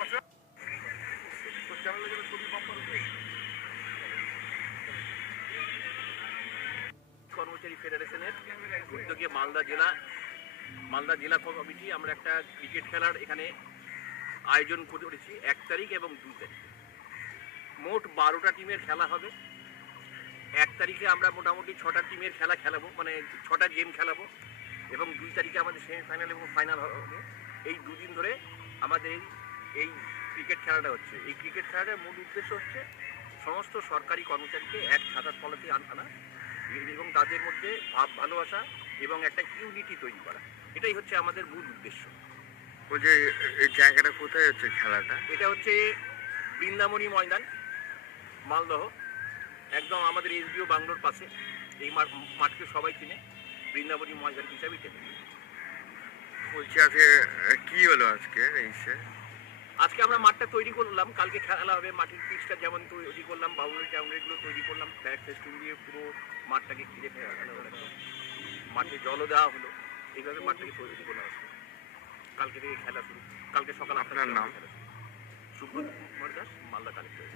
লাগছে? চ্যানেলে গেলে ছবি কর্মচারী ফেডারেশনের উদ্যোগে মালদা জেলা মালদা জেলা কমিটি আমরা একটা ক্রিকেট খেলার এখানে আয়োজন করেছি এক তারিখ এবং দুই তারিখ। মোট বারোটা টিমের খেলা হবে। এক তারিখে আমরা মোটামুটি ছটা টিমের খেলা খেলাবো মানে ছটা গেম খেলাবো। এবং দুই তারিখে আমাদের সেমিফাইনাল এবং ফাইনাল হবে। এই দুদিন ধরে আমাদের এই- এই ক্রিকেট খেলাটা হচ্ছে। এই ক্রিকেট খেলাটার মূল উদ্দেশ্য হচ্ছে সমস্ত সরকারি কর্মচারীকে এক ছাতার তলাতে আন- এবং তাদের মধ্যে ভাব ভালোবাসা এবং একটা ইউনিটি তৈরি করা। এটাই হচ্ছে আমাদের মূল উদ্দেশ্য। বলছে এই জায়গাটা কোথায় হচ্ছে খেলাটা? এটা হচ্ছে বৃন্দাবনী ময়দান মালদহ। একদম আমাদের এসবিও বাংলোর পাশে। এই মাঠ মাঠকে সবাই চিনে। বৃন্দাবনী হিসাবেই চেনে বলছি আজকে কি হলো আজকে এই সে আজকে আমরা মাঠটা তৈরি করলাম কালকে খেলা হবে মাটির পিচটা যেমন তৈরি করলাম বাউন্ডারি টাউন্ডারিগুলো তৈরি করলাম ব্যাট ফেস্টুন দিয়ে পুরো মাঠটাকে ঘিরে ফেলা মাঠে জলও দেওয়া হলো এইভাবে মাঠটাকে তৈরি করলাম। কালকে থেকে খেলা শুরু কালকে সকাল আপনার নাম? সুব্রত কুমার দাস মালদা কালেক্টর